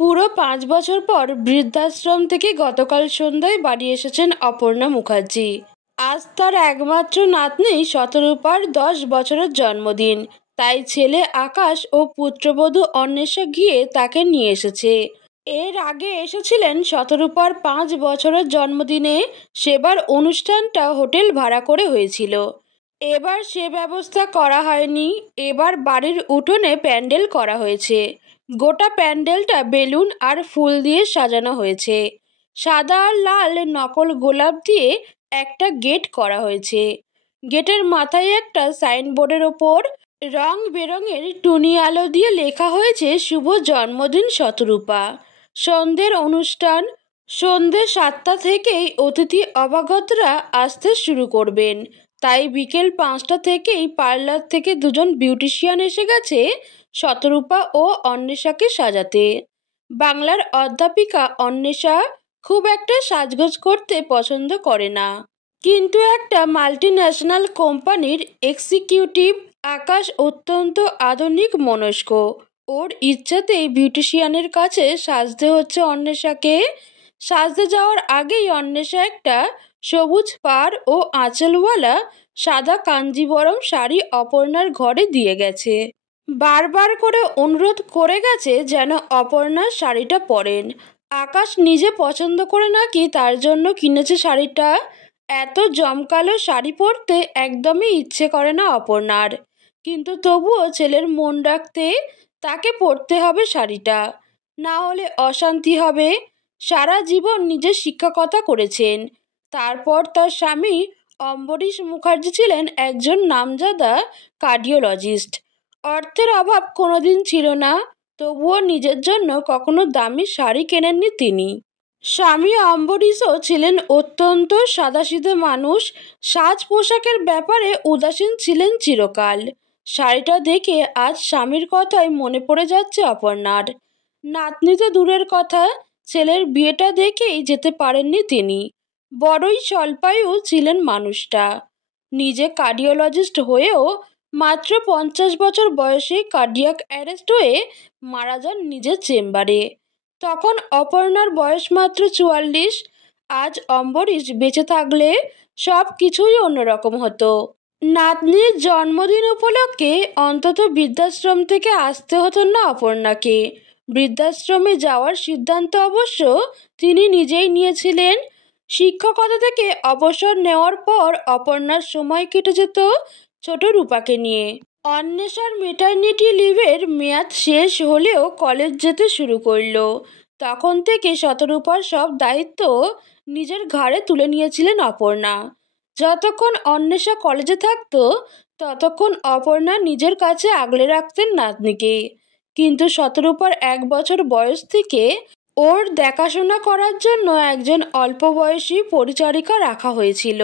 পুরো ৫ বছর পর বৃদ্ধাশ্রম থেকে গতকাল সন্ধ্যায় বাড়ি এসেছেন অপর্ণা মুখার্জি। আজ তার একমাত্র নাতনি শতরূপার ১০ বছরের জন্মদিন, তাই ছেলে আকাশ ও পুত্রবধূ অন্বেষা গিয়ে তাকে নিয়ে এসেছে। এর আগে এসেছিলেন শতরূপার ৫ বছরের জন্মদিনে, সেবার অনুষ্ঠানটা হোটেল ভাড়া করে হয়েছিল। এবার সে ব্যবস্থা করা হয়নি, এবার বাড়ির উঠোনে প্যান্ডেল করা হয়েছে। গোটা প্যান্ডেলটা বেলুন আর ফুল দিয়ে সাজানো হয়েছে। সাদা আর লাল নকল গোলাপ দিয়ে একটা গেট করা হয়েছে। গেটের মাথায় একটা সাইনবোর্ডের ওপর রং বেরঙের টুনি আলো দিয়ে লেখা হয়েছে শুভ জন্মদিন শতরূপা। সন্ধ্যের অনুষ্ঠান সন্ধ্যে ৭টা থেকেই অতিথি অভ্যাগতরা আসতে শুরু করবেন, তাই বিকেল ৫টা থেকেই পার্লার থেকে দুজন বিউটিশিয়ান এসে গেছে শতরূপা ও অন্বেষাকে সাজাতে। বাংলার অধ্যাপিকা অন্বেষা খুব একটা সাজগোজ করতে পছন্দ করে না, কিন্তু একটা মাল্টিন্যাশনাল কোম্পানির এক্সিকিউটিভ আকাশ অত্যন্ত আধুনিক মনস্ক। ওর ইচ্ছাতেই বিউটিশিয়ানের কাছে সাজতে হচ্ছে অন্বেষাকে। সাজতে যাওয়ার আগেই অন্বেষা একটা সবুজ পাড় ও আঁচলওয়ালা সাদা কাঞ্জিবরম শাড়ি অপর্ণার ঘরে দিয়ে গেছে। বারবার করে অনুরোধ করে গেছে যেন অপর্ণা শাড়িটা পরেন। আকাশ নিজে পছন্দ করে নাকি তার জন্য কিনেছে শাড়িটা। এত জমকালো শাড়ি পরতে একদমই ইচ্ছে করে না অপর্ণার, কিন্তু তবুও ছেলের মন রাখতে তাকে পরতে হবে শাড়িটা, না হলে অশান্তি হবে। সারা জীবন নিজে শিক্ষকতা করেছেন, তারপর তার স্বামী অম্বরীশ মুখার্জি ছিলেন একজন নামজাদা কার্ডিওলজিস্ট। অর্থের অভাব কোনোদিন ছিল না, তবুও নিজের জন্য কখনো দামি শাড়ি কেনেননি তিনি। স্বামী অম্বরীশও ছিলেন অত্যন্ত সাদাসিধে মানুষ, সাজ পোশাকের ব্যাপারে উদাসীন ছিলেন চিরকাল। শাড়িটা দেখে আজ স্বামীর কথাই মনে পড়ে যাচ্ছে অপর্ণার। নাতনি তো দূরের কথা, ছেলের বিয়েটা দেখেই যেতে পারেননি তিনি। বড়ই স্বল্পায়ু ছিলেন মানুষটা। নিজে কার্ডিওলজিস্ট হয়েও মাত্র ৫০ বছর বয়সে কার্ডিয়াক অ্যারেস্ট হয়ে মারা যান নিজের চেম্বারে। তখন অপর্ণার বয়স মাত্র ৪৪। আজ অম্বরীশ বেঁচে থাকলে সব কিছুই অন্যরকম হতো। নাতনির জন্মদিন উপলক্ষে অন্তত বৃদ্ধাশ্রম থেকে আসতে হতো না অপর্ণাকে। বৃদ্ধাশ্রমে যাওয়ার সিদ্ধান্ত অবশ্য তিনি নিজেই নিয়েছিলেন। শিক্ষকতা থেকে অবসর নেওয়ার পর অপর্ণার সময় কেটে যেত ছোট রূপাকে নিয়ে। অন্বেষার মেটার্নিটি লিভের মেয়াদ শেষ হলেও কলেজ যেতে শুরু করলো। তখন থেকে শতরূপার সব দায়িত্ব নিজের ঘাড়ে তুলে নিয়েছিলেন অপর্ণা। যতক্ষণ অন্বেষা কলেজে থাকতো ততক্ষণ অপর্ণা নিজের কাছে আগলে রাখতেন নাতনিকে, কিন্তু শতরূপার ১ বছর বয়স থেকে ওর দেখাশোনা করার জন্য একজন অল্প বয়সী পরিচারিকা রাখা হয়েছিল।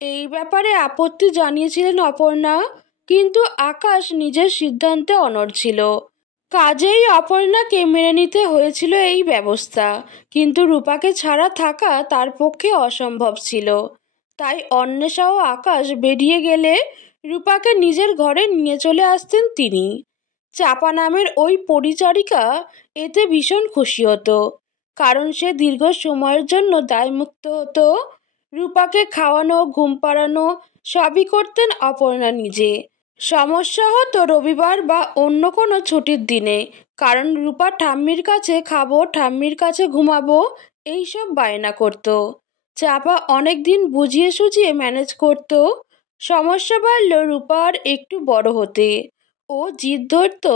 এই ব্যাপারে আপত্তি জানিয়েছিলেন অপর্ণা, কিন্তু আকাশ নিজের সিদ্ধান্তে অনড় ছিল। কাজেই অপর্ণাকে মেনে নিতে হয়েছিল এই ব্যবস্থা, কিন্তু রূপাকে ছাড়া থাকা তার পক্ষে অসম্ভব ছিল। তাই অন্বেষা ও আকাশ বেরিয়ে গেলে রূপাকে নিজের ঘরে নিয়ে চলে আসতেন তিনি। চাপা নামের ওই পরিচারিকা এতে ভীষণ খুশি হতো, কারণ সে দীর্ঘ সময়ের জন্য দায়মুক্ত হতো। রূপাকে খাওয়ানো, ঘুম পাড়ানো সবই করতেন অপর্ণা নিজে। সমস্যা হতো রবিবার বা অন্য কোনো ছুটির দিনে, কারণ রূপা ঠাম্মির কাছে খাবো, ঠাম্মির কাছে ঘুমাবো এইসব বায়না করত। চাপা অনেক দিন বুঝিয়ে সুঝিয়ে ম্যানেজ করত। সমস্যা বাড়ল রূপার একটু বড় হতে। ও জিদ ধরত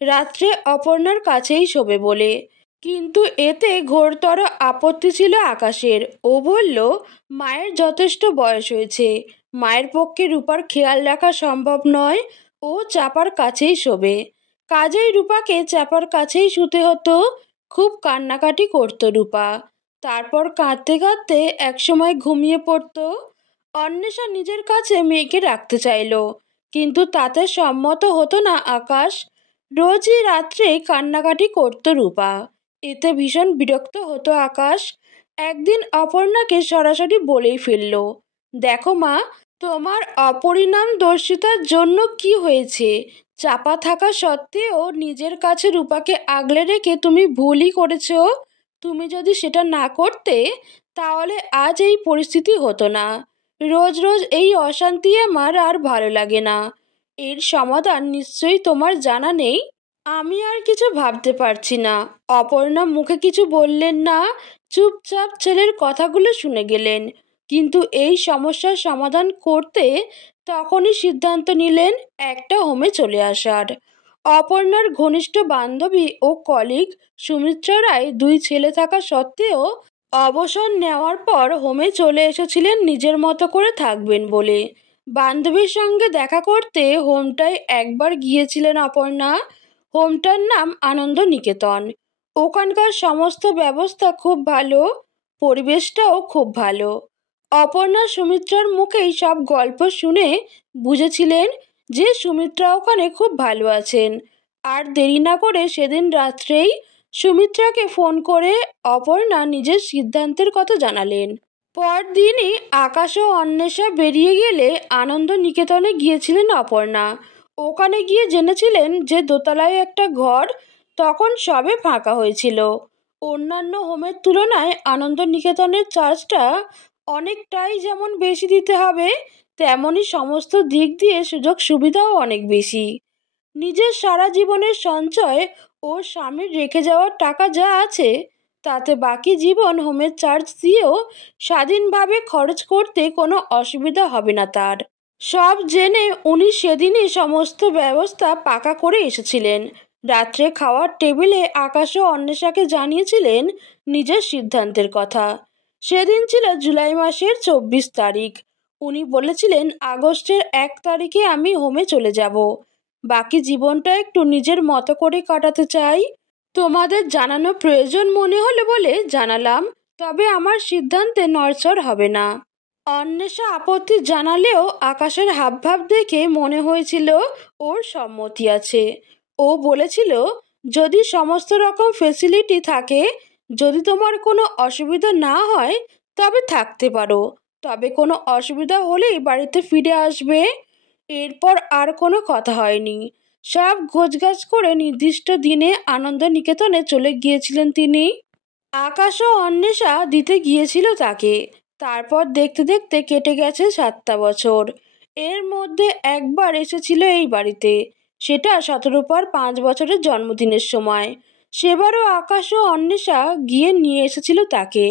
রাত্রে অপর্ণার কাছেই শোবে বলে, কিন্তু এতে ঘোরতর আপত্তি ছিল আকাশের। ও বলল মায়ের যথেষ্ট বয়স হয়েছে, মায়ের পক্ষে রূপার খেয়াল রাখা সম্ভব নয়, ও চাপার কাছেই শোবে। কাজেই রূপাকে চাপার কাছেই শুতে হতো। খুব কান্নাকাটি করত রূপা, তারপর কাঁদতে কাঁদতে একসময় ঘুমিয়ে পড়ত। অন্বেষা নিজের কাছে মেয়েকে রাখতে চাইল, কিন্তু তাতে সম্মত হতো না আকাশ। রোজই রাত্রে কান্নাকাটি করত রূপা, এতে ভীষণ বিরক্ত হতো আকাশ। একদিন অপর্ণাকে সরাসরি বলেই ফেলল, দেখো মা, তোমার অপরিণামদর্শিতার জন্য কি হয়েছে চাপা থাকা সত্ত্বেও নিজের কাছে রূপাকে আগলে রেখে তুমি ভুলই করেছো। তুমি যদি সেটা না করতে তাহলে আজ এই পরিস্থিতি হতো না। রোজ রোজ এই অশান্তি আমার আর ভালো লাগে না। এর সমাধান নিশ্চয়ই তোমার জানা নেই। আমি আর কিছু ভাবতে পারছি না। অপর্ণা মুখে কিছু বললেন না, চুপচাপ ছেলের কথাগুলো শুনে গেলেন। কিন্তু এই সমস্যার সমাধান করতে তখনই সিদ্ধান্ত নিলেন একটা হোমে চলে আসার। অপর্ণার ঘনিষ্ঠ বান্ধবী ও কলিগ সুমিত্রা রায় দুই ছেলে থাকা সত্ত্বেও অবসর নেওয়ার পর হোমে চলে এসেছিলেন নিজের মতো করে থাকবেন বলে। বান্ধবীর সঙ্গে দেখা করতে হোমটায় একবার গিয়েছিলেন অপর্ণা। হোমটার নাম আনন্দ নিকেতন। ওখানকার সমস্ত ব্যবস্থা খুব ভালো, পরিবেশটাও খুব ভালো। অপর্ণা সুমিত্রার মুখেই সব গল্প শুনে বুঝেছিলেন যে সুমিত্রা ওখানে খুব ভালো আছেন। আর দেরি না করে সেদিন রাত্রেই সুমিত্রাকে ফোন করে অপর্ণা নিজের সিদ্ধান্তের কথা জানালেন। পরদিনই আকাশ ও অন্বেষা বেরিয়ে গেলে আনন্দ নিকেতনে গিয়েছিলেন অপর্ণা। ওখানে গিয়ে জেনেছিলেন যে দোতলায় একটা ঘর তখন সবে ফাঁকা হয়েছিল। অন্যান্য হোমের তুলনায় আনন্দ নিকেতনের চার্জটা অনেকটাই যেমন বেশি দিতে হবে, তেমনই সমস্ত দিক দিয়ে সুযোগ সুবিধাও অনেক বেশি। নিজের সারা জীবনের সঞ্চয় ও স্বামীর রেখে যাওয়ার টাকা যা আছে তাতে বাকি জীবন হোমের চার্জ দিয়েও স্বাধীনভাবে খরচ করতে কোনো অসুবিধা হবে না তার। সব জেনে উনি সেদিনই সমস্ত ব্যবস্থা পাকা করে এসেছিলেন। রাত্রে খাওয়ার টেবিলে আকাশ ও অন্বেষাকে জানিয়েছিলেন নিজের সিদ্ধান্তের কথা। সেদিন ছিল জুলাই মাসের 24 তারিখ। উনি বলেছিলেন আগস্টের 1 তারিখে আমি হোমে চলে যাব। বাকি জীবনটা একটু নিজের মতো করে কাটাতে চাই। তোমাদের জানানো প্রয়োজন মনে হলো বলে জানালাম, তবে আমার সিদ্ধান্তে নড়চড় হবে না। অন্বেষা আপত্তি জানালেও আকাশের হাবভাব দেখে মনে হয়েছিল ওর সম্মতি আছে। ও বলেছিল, যদি সমস্ত রকম ফেসিলিটি থাকে, যদি তোমার কোনো অসুবিধা না হয় তবে থাকতে পারো, তবে কোনো অসুবিধা হলেই বাড়িতে ফিরে আসবে। এরপর আর কোনো কথা হয়নি। সব গোছগাছ করে নির্দিষ্ট দিনে আনন্দ নিকেতনে চলে গিয়েছিলেন তিনি। আকাশ ও অন্বেষা দিতে গিয়েছিল তাকে। তারপর দেখতে দেখতে কেটে গেছে 7টা বছর। এর মধ্যে একবার এসেছিল এই বাড়িতে, সেটা শতরূপার 5 বছরের জন্মদিনের সময়। সেবারও আকাশ ও অন্বেষা গিয়ে নিয়ে এসেছিল তাকে।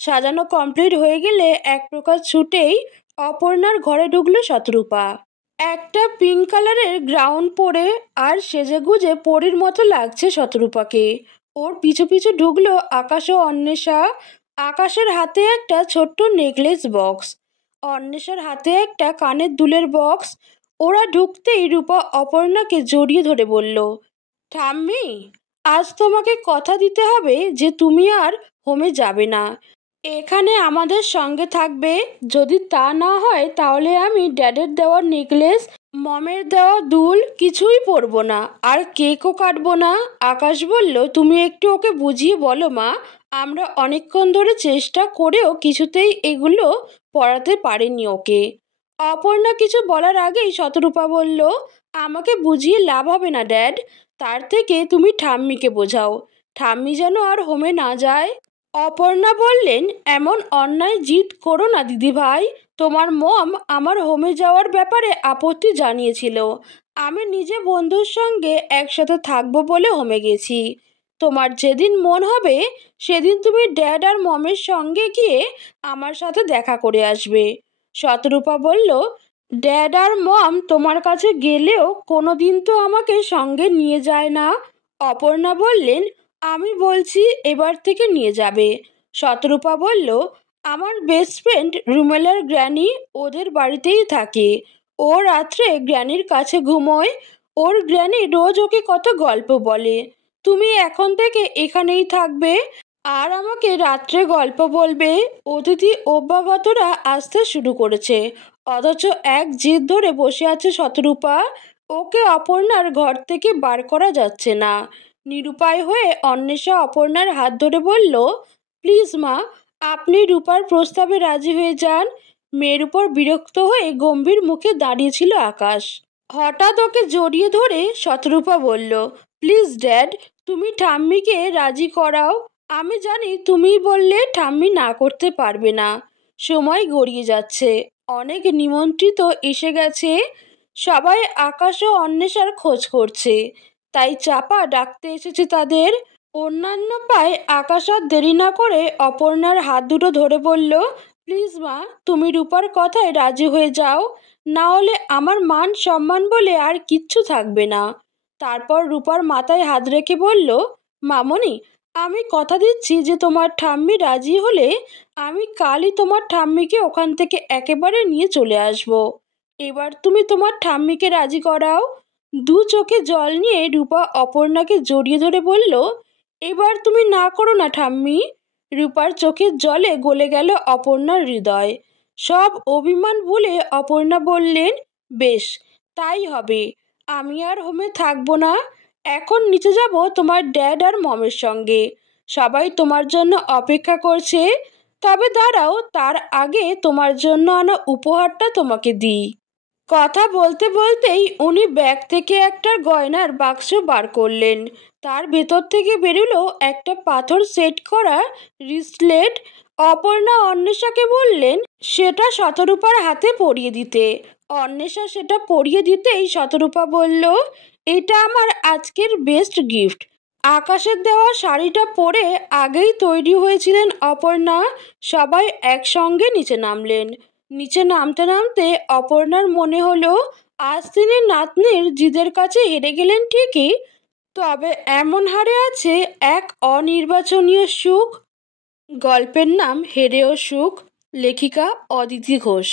সাজানো কমপ্লিট হয়ে গেলে এক প্রকার ছুটেই অপর্ণার ঘরে ঢুকলো শতরূপা। একটা পিঙ্ক কালারের গ্রাউন পরে আর সেজেগুজে পরীর মতো লাগছে শতরূপাকে। ওর পিছু পিছু ঢুকলো আকাশ ও অন্বেষা। আকাশের হাতে একটা ছোট্ট নেকলেস বক্স, অন্বেষার হাতে একটা কানের দুলের বক্স। ওরা ঢুকতেই রূপা অপর্ণাকে জড়িয়ে ধরে বলল, ঠাম্মি, আজ তোমাকে কথা দিতে হবে যে তুমি আর হোমে যাবে না, এখানে আমাদের সঙ্গে থাকবে। যদি তা না হয় তাহলে আমি ড্যাডের দেওয়া নেকলেস, মমের দেওয়া দুল কিছুই পরবো না, আর কেকও কাটবো না। আকাশ বলল, তুমি একটু ওকে বুঝিয়ে বলো মা, আমরা অনেকক্ষণ ধরে চেষ্টা করেও কিছুতেই এগুলো পড়াতে পারিনি ওকে। অপর্ণা কিছু বলার আগেই শতরূপা বলল, আমাকে বুঝিয়ে লাভ হবে না ড্যাড, তার থেকে তুমি ঠাম্মিকে বোঝাও, ঠাম্মি যেন আর হোমে না যায়। অপর্ণা বললেন, এমন অন্যায় জিদ করো না দিদিভাই, তোমার মম আমার হোমে যাওয়ার ব্যাপারে আপত্তি জানিয়েছিল। আমি নিজে বন্ধুর সঙ্গে একসাথে থাকবো বলে হোমে গেছি। তোমার যেদিন মন হবে সেদিন তুমি ড্যাড আর মমের সঙ্গে গিয়ে আমার সাথে দেখা করে আসবে। শতরূপা বলল, ড্যাড আর মম তোমার কাছে গেলেও কোনো দিন তো আমাকে সঙ্গে নিয়ে যায় না। অপর্ণা বললেন, আমি বলছি এবার থেকে নিয়ে যাবে। শতরূপা বলল, আমার বেস্ট ফ্রেন্ড রুমেলার গ্র্যানি ওদের বাড়িতেই থাকে। ও রাত্রে গ্র্যানির কাছে ঘুমোয়। ওর গ্র্যানি রোজ ওকে কত গল্প বলে। তুমি এখন থেকে এখানেই থাকবে আর আমাকে রাত্রে গল্প বলবে। অতিথি অভ্যাগতরা আসতে শুরু করেছে, অথচ এক জিদ ধরে বসে আছে শতরূপা। ওকে অপর্ণার ঘর থেকে বার করা যাচ্ছে না। নিরুপায় হয়ে অন্বেষা অপর্ণার হাত ধরে বলল, প্লিজ মা, আপনি রূপার প্রস্তাবে রাজি হয়ে যান। মেয়ের উপর বিরক্ত হয়ে গম্ভীর মুখে দাঁড়িয়েছিল আকাশ। হঠাৎ ওকে জড়িয়ে ধরে শতরূপা বলল, প্লিজ ড্যাড, তুমি ঠাম্মিকে রাজি করাও। আমি জানি তুমি বললে ঠাম্মি না করতে পারবে না। সময় গড়িয়ে যাচ্ছে, অনেক নিমন্ত্রিত এসে গেছে, সবাই আকাশ ও অন্বেষার খোঁজ করছে, তাই চাপা ডাকতে এসেছে তাদের। অন্যান্য পায় আকাশ আর দেরি না করে অপর্ণার হাত দুটো ধরে বলল, প্লিজ মা, তুমি রূপার কথায় রাজি হয়ে যাও, না হলে আমার মান সম্মান বলে আর কিচ্ছু থাকবে না। তারপর রূপার মাথায় হাত রেখে বলল, মামনি, আমি কথা দিচ্ছি যে তোমার ঠাম্মি রাজি হলে আমি কালই তোমার ঠাম্মিকে ওখান থেকে একেবারে নিয়ে চলে আসব। এবার তুমি তোমার ঠাম্মিকে রাজি করাও। দু চোখে জল নিয়ে রূপা অপর্ণাকে জড়িয়ে ধরে বলল, এবার তুমি না করো না ঠাম্মি। রূপার চোখের জলে গলে গেল অপর্ণার হৃদয়। সব অভিমান ভুলে অপর্ণা বললেন, বেশ, তাই হবে। আমি আর হোমে থাকবো না, এখন নিচে যাব তোমার ড্যাড আর মমের সঙ্গে। সবাই তোমার জন্য অপেক্ষা করছে। তবে দাঁড়াও, তার আগে তোমার জন্য আনা উপহারটা তোমাকে দিই। কথা বলতে বলতেই উনি ব্যাগ থেকে একটা গয়নার বাক্স বার করলেন। তার ভেতর থেকে বেরোলো একটা পাথর সেট করা রিস্টলেট। অপর্ণা অন্বেষাকে বললেন সেটা শতরূপার হাতে পরিয়ে দিতে। অন্বেষা সেটা পরিয়ে দিতেই শতরূপা বলল, এটা আমার আজকের বেস্ট গিফট। আকাশের দেওয়া শাড়িটা পরে আগেই তৈরি হয়েছিলেন অপর্ণা। সবাই একসঙ্গে নিচে নামলেন। নিচে নামতে নামতে অপর্ণার মনে হলো আজ তিনি নাতনির জিদের কাছে হেরে গেলেন ঠিকই, তবে এমন হারে আছে এক অনির্বাচনীয় সুখ। গল্পের নাম হেরেও সুখ, লেখিকা অদিতি ঘোষ।